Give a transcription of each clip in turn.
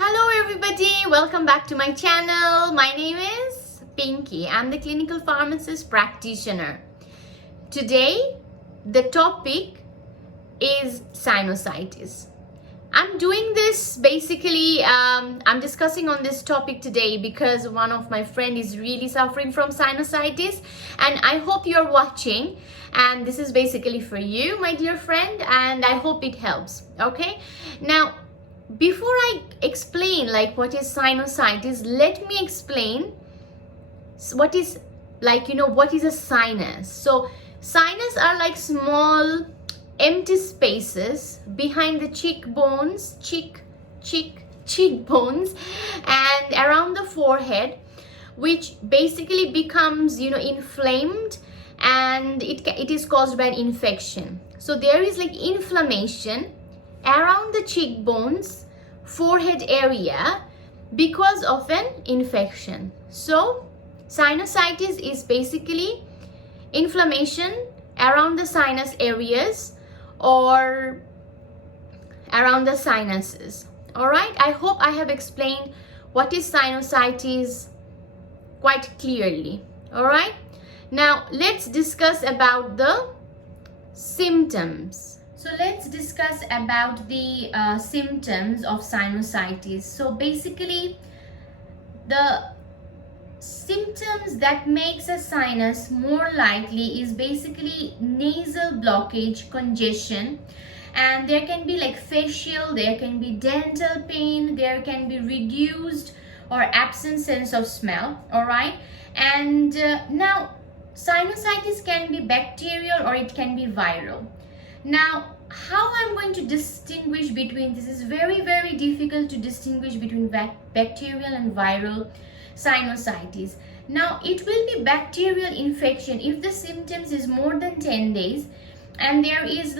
Hello everybody, welcome back to my channel. My name is Pinky. I'm the clinical pharmacist practitioner. Today the topic is sinusitis. I'm doing this basically, I'm discussing on this topic today because one of my friends is really suffering from sinusitis, and I hope you're watching, and this is basically for you, my dear friend, and I hope it helps. Okay, now before I explain what is sinusitis, let me explain what is what is a sinus. So sinus are like small empty spaces behind the cheekbones, cheekbones and around the forehead, which basically becomes inflamed, and it is caused by an infection. So there is inflammation around the cheekbones, forehead area because of an infection. So sinusitis is basically inflammation around the sinus areas or around the sinuses. All right, I hope I have explained what is sinusitis quite clearly. All right, now let's discuss about the symptoms. So let's discuss about the symptoms of sinusitis. So basically the symptoms that makes a sinus more likely is basically nasal blockage, congestion, and there can be facial, there can be dental pain, there can be reduced or absent sense of smell. All right, and now sinusitis can be bacterial or it can be viral. Now how I'm going to distinguish between this is very difficult to distinguish between bacterial and viral sinusitis. Now it will be bacterial infection if the symptoms is more than 10 days and there is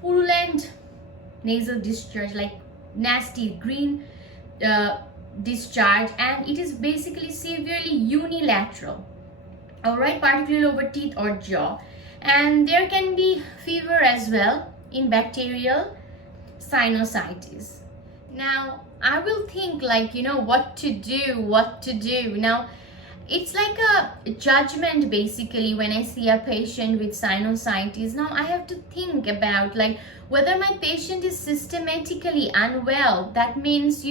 purulent nasal discharge, nasty green discharge, and it is basically severely unilateral. All right, particularly over teeth or jaw, and there can be fever as well in bacterial sinusitis. Now I will think what to do. Now it's like a judgment basically when I see a patient with sinusitis. Now I have to think about whether my patient is systematically unwell. That means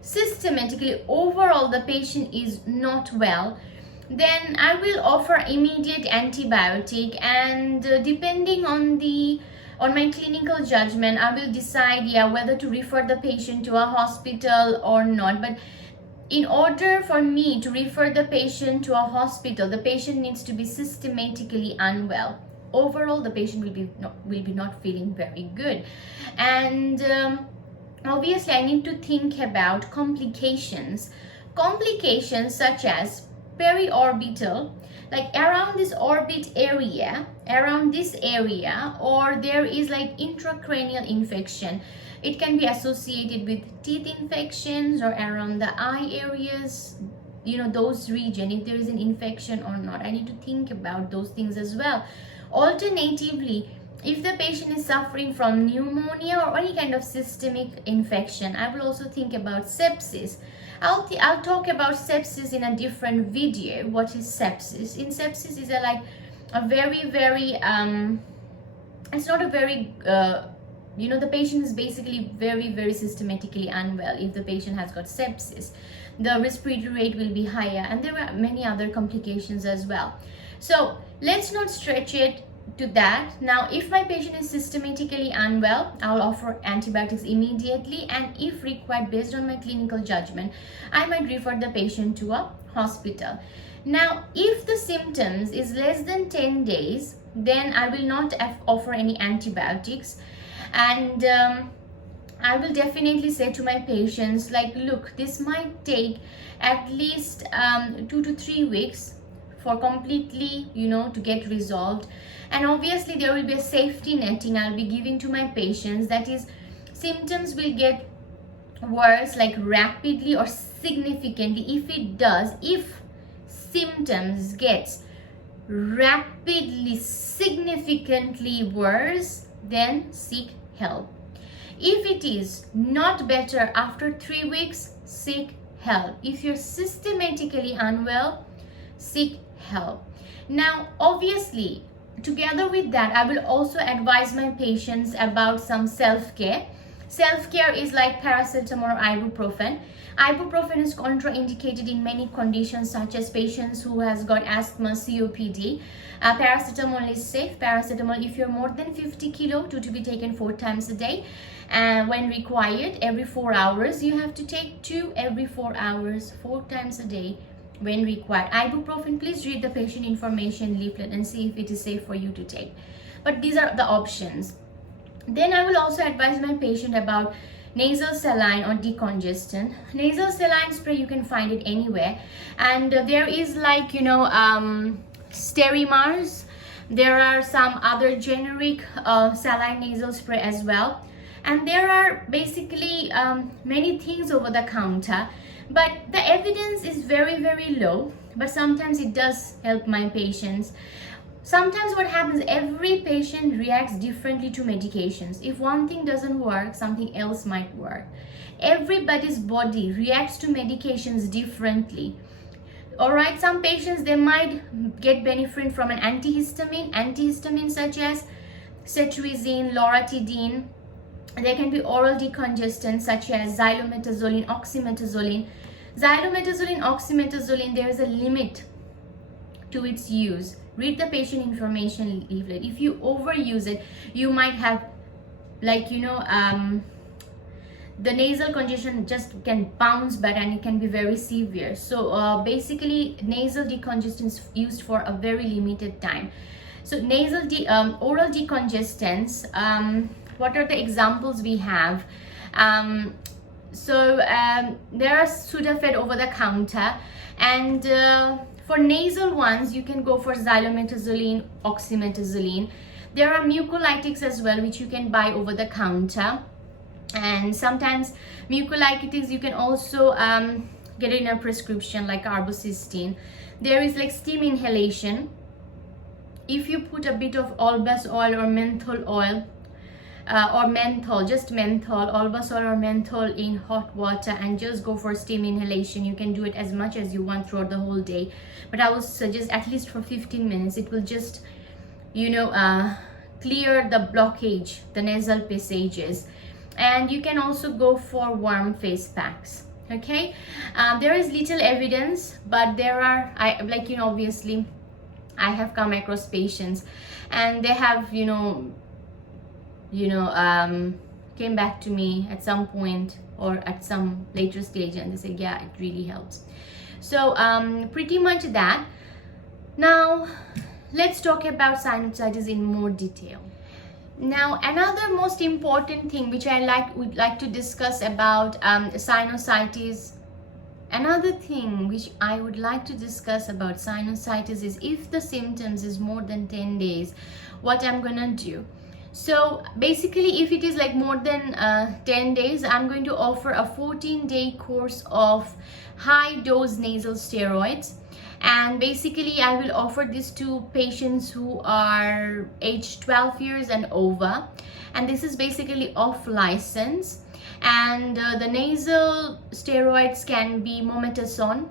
systematically overall the patient is not well. Then I will offer immediate antibiotic, and depending on my clinical judgment, I will decide whether to refer the patient to a hospital or not. But in order for me to refer the patient to a hospital, the patient needs to be systematically unwell. Overall, the patient will be not feeling very good, and obviously I need to think about complications such as periorbital, around this orbit area, around this area, or there is intracranial infection. It can be associated with teeth infections or around the eye areas, those region, if there is an infection or not. I need to think about those things as well. Alternatively, if the patient is suffering from pneumonia or any kind of systemic infection, I will also think about sepsis. I'll talk about sepsis in a different video. What is sepsis? In sepsis is a very it's not a very the patient is basically very systematically unwell. If the patient has got sepsis, the respiratory rate will be higher, and there are many other complications as well. So let's not stretch it to that. Now if my patient is systematically unwell, I'll offer antibiotics immediately, and if required, based on my clinical judgment, I might refer the patient to a hospital. Now if the symptoms is less than 10 days, then I will not offer any antibiotics, and I will definitely say to my patients look, this might take at least 2 to 3 weeks for completely to get resolved. And obviously there will be a safety netting I'll be giving to my patients, that is, symptoms will get worse rapidly or significantly. If symptoms gets rapidly significantly worse, then seek help. If it is not better after 3 weeks, seek help. If you're systematically unwell, seek help. Now, obviously, together with that, I will also advise my patients about some self-care. Self-care is like paracetamol or ibuprofen. Ibuprofen is contraindicated in many conditions such as patients who has got asthma, COPD. Paracetamol is safe. Paracetamol, if you're more than 50 kilo, to be taken 4 times a day. And when required, every 4 hours, you have to take 2 every 4 hours, 4 times a day when required. Ibuprofen, please read the patient information leaflet and see if it is safe for you to take. But these are the options. Then I will also advise my patient about nasal saline or decongestant. Nasal saline spray, you can find it anywhere. And there is like, Sterimars. There are some other generic saline nasal spray as well. And there are basically many things over the counter. But the evidence is very, very low. But sometimes it does help my patients. Sometimes what happens, every patient reacts differently to medications. If one thing doesn't work, something else might work. Everybody's body reacts to medications differently. Alright, some patients, they might get benefit from an antihistamine such as cetirizine, loratadine. There can be oral decongestants such as xylometazoline, oxymetazoline. Xylometazoline, oxymetazoline, there is a limit to its use. Read the patient information leaflet. If you overuse it, you might have the nasal congestion just can bounce back and it can be very severe. So basically nasal decongestants used for a very limited time. So oral decongestants, what are the examples we have? There are Sudafed over the counter, and for nasal ones, you can go for xylometazoline, oxymetazoline. There are mucolytics as well, which you can buy over the counter. And sometimes mucolytics, you can also get it in a prescription like carbocysteine. There is like steam inhalation. If you put a bit of albus oil or menthol oil, just menthol, albus oil or menthol in hot water and just go for steam inhalation. You can do it as much as you want throughout the whole day, but I would suggest at least for 15 minutes. It will just clear the blockage, the nasal passages. And you can also go for warm face packs. Okay, there is little evidence, but there are, obviously I have come across patients and they have came back to me at some point or at some later stage and they said, yeah, it really helps. So pretty much that. Now let's talk about sinusitis in more detail. Now, another most important thing which would like to discuss about sinusitis. Another thing which I would like to discuss about sinusitis is if the symptoms is more than 10 days, what I'm gonna do. So basically, if it is like more than 10 days, I'm going to offer a 14-day course of high dose nasal steroids. And basically, I will offer this to patients who are aged 12 years and over. And this is basically off license. And the nasal steroids can be mometasone,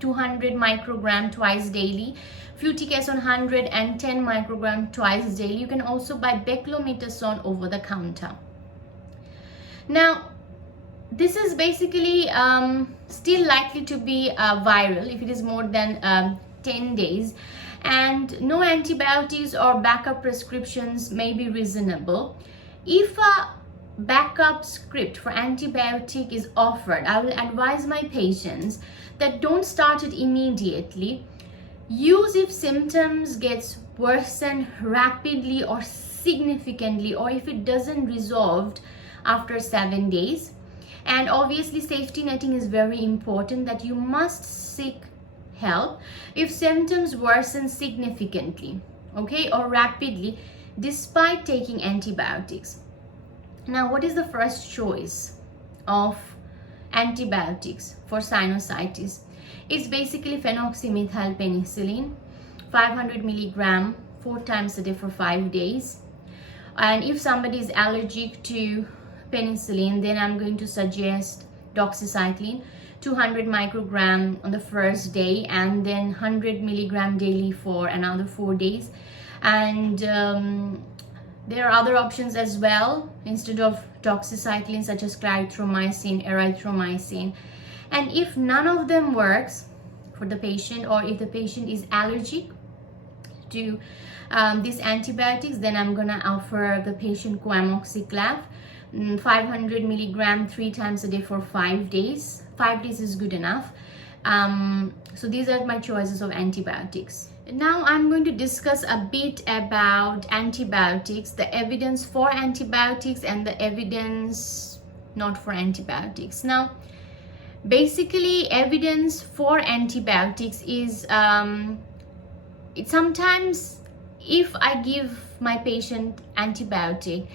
200 microgram twice daily. Fluticasone 110 microgram twice daily. You can also buy beclometasone over the counter. Now, this is basically still likely to be viral if it is more than 10 days. And no antibiotics or backup prescriptions may be reasonable. If a backup script for antibiotic is offered, I will advise my patients that don't start it immediately. Use if symptoms gets worsened rapidly or significantly, or if it doesn't resolve after 7 days. And obviously safety netting is very important, that you must seek help if symptoms worsen significantly, okay, or rapidly despite taking antibiotics. Now, what is the first choice of antibiotics for sinusitis? It's basically phenoxymethylpenicillin, 500 milligram 4 times a day for 5 days. And if somebody is allergic to penicillin, then I'm going to suggest doxycycline, 200 microgram on the first day, and then 100 milligram daily for another 4 days. And there are other options as well instead of doxycycline, such as clarithromycin, erythromycin. And if none of them works for the patient, or if the patient is allergic to these antibiotics, then I'm gonna offer the patient coamoxiclav, 500 milligram 3 times a day for 5 days. 5 days is good enough. So these are my choices of antibiotics. Now I'm going to discuss a bit about antibiotics, the evidence for antibiotics and the evidence not for antibiotics. Now, basically, evidence for antibiotics is sometimes if I give my patient antibiotic,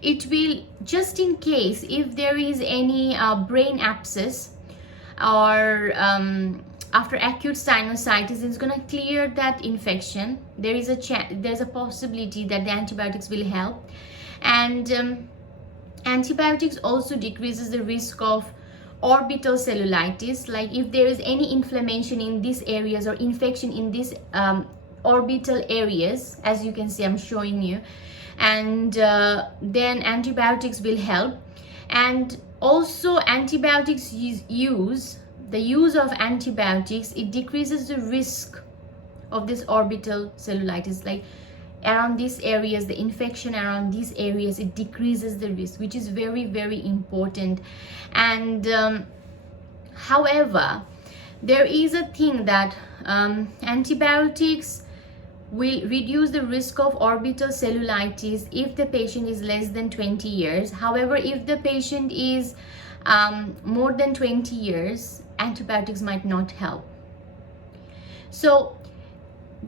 it will, just in case if there is any brain abscess or after acute sinusitis, it's going to clear that infection. There's a possibility that the antibiotics will help. And antibiotics also decreases the risk of orbital cellulitis, like if there is any inflammation in these areas or infection in these orbital areas, as you can see I'm showing you, and then antibiotics will help. And also antibiotics the use of antibiotics, it decreases the risk of this orbital cellulitis, like around these areas, the infection around these areas, it decreases the risk, which is very, very important. And however, there is a thing that antibiotics will reduce the risk of orbital cellulitis if the patient is less than 20 years. However, if the patient is more than 20 years, antibiotics might not help. So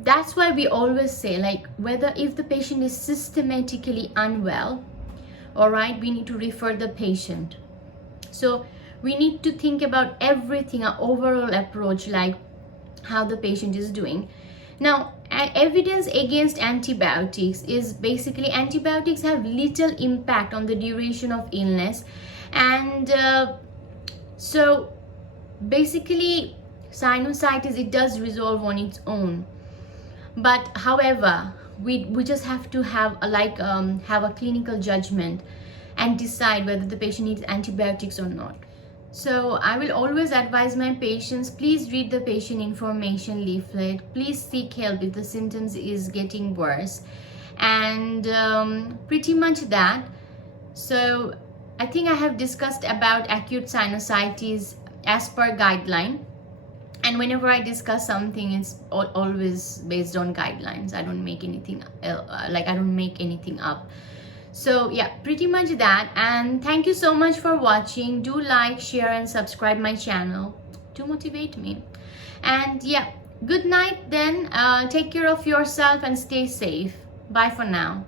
that's why we always say, like, if the patient is systematically unwell, all right, we need to refer the patient. So we need to think about everything, an overall approach, like how the patient is doing. Now, evidence against antibiotics is basically antibiotics have little impact on the duration of illness. And so basically sinusitis, it does resolve on its own. But however, we just have to have a clinical judgment and decide whether the patient needs antibiotics or not. So I will always advise my patients, please read the patient information leaflet, please seek help if the symptoms is getting worse, and pretty much that. So I think I have discussed about acute sinusitis as per guideline, and whenever I discuss something, it's always based on guidelines. I don't make anything up. So yeah, pretty much that. And thank you so much for watching. Do like, share and subscribe my channel to motivate me. And yeah, good night then. Take care of yourself and stay safe. Bye for now.